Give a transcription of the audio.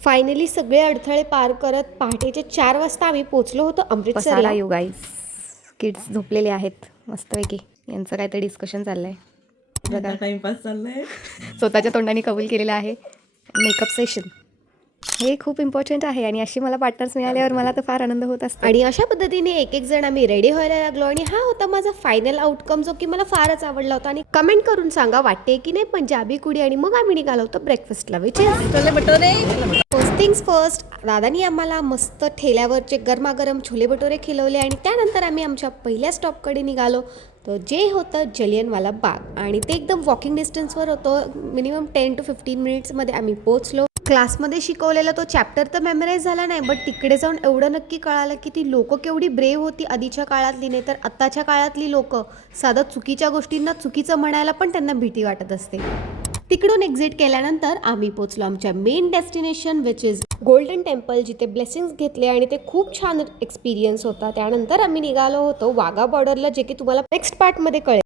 Finally सगळे अडथळे पार करत पहाटेचे 4 वाजता आम्ही पोहोचलो होतो अमृतसरला. पसारा यू गाईज. किड्स झोपलेले आहेत मस्तपैकी. यांचं काहीतरी डिस्कशन चाललंय. बघा टाइमपास चाललाय. स्वतःच्या तोंडाने कबूल केलेलं आहे. मेकअप सेशन हे खूप इम्पॉर्टंट आहे आणि अशी मला पार्टनर्स मिळाल्यावर मला तर फार आनंद होत असतो. आणि अशा पद्धतीने एक एक जण आम्ही रेडी व्हायला लागलो आणि हा होता माझा फायनल आउटकम जो की मला फारच आवडला होता. आणि कमेंट करून सांगा वाटते की नाही पंजाबी कुडी. आणि मग आम्ही निघालो होतो ब्रेकफास्टला. Chole bhature. First things first, दादानी आम्हाला मस्त ठेल्यावरचे गरमागरम छोले भटुरे खिलवले आणि त्यानंतर आम्ही आमच्या पहिल्या स्टॉपकडे निघालो. तर जे होतं जलियनवाला बाग आणि ते एकदम वॉकिंग डिस्टन्सवर होतं. मिनिमम 10 to 15 मिनिट्समध्ये आम्ही पोहोचलो. क्लासमध्ये शिकवलेला तो चॅप्टर तर मेमराईज झाला नाही, बट तिकडे जाऊन एवढं नक्की कळालं की ती लोकं केवढी ब्रेव होती आधीच्या काळातली. नाही तर आत्ताच्या काळातली लोकं साधं चुकीच्या गोष्टींना चुकीचं म्हणायला पण त्यांना भीती वाटत असते. तिकडून एक्झिट केल्यानंतर आम्ही पोचलो आमच्या main destination which is golden temple, जिथे ब्लेसिंग्स घेतले आणि ते खूप छान एक्सपिरियन्स होता. त्यानंतर आम्ही निघालो होतो वाघा बॉर्डरला, जे की तुम्हाला नेक्स्ट पार्टमध्ये कळेल.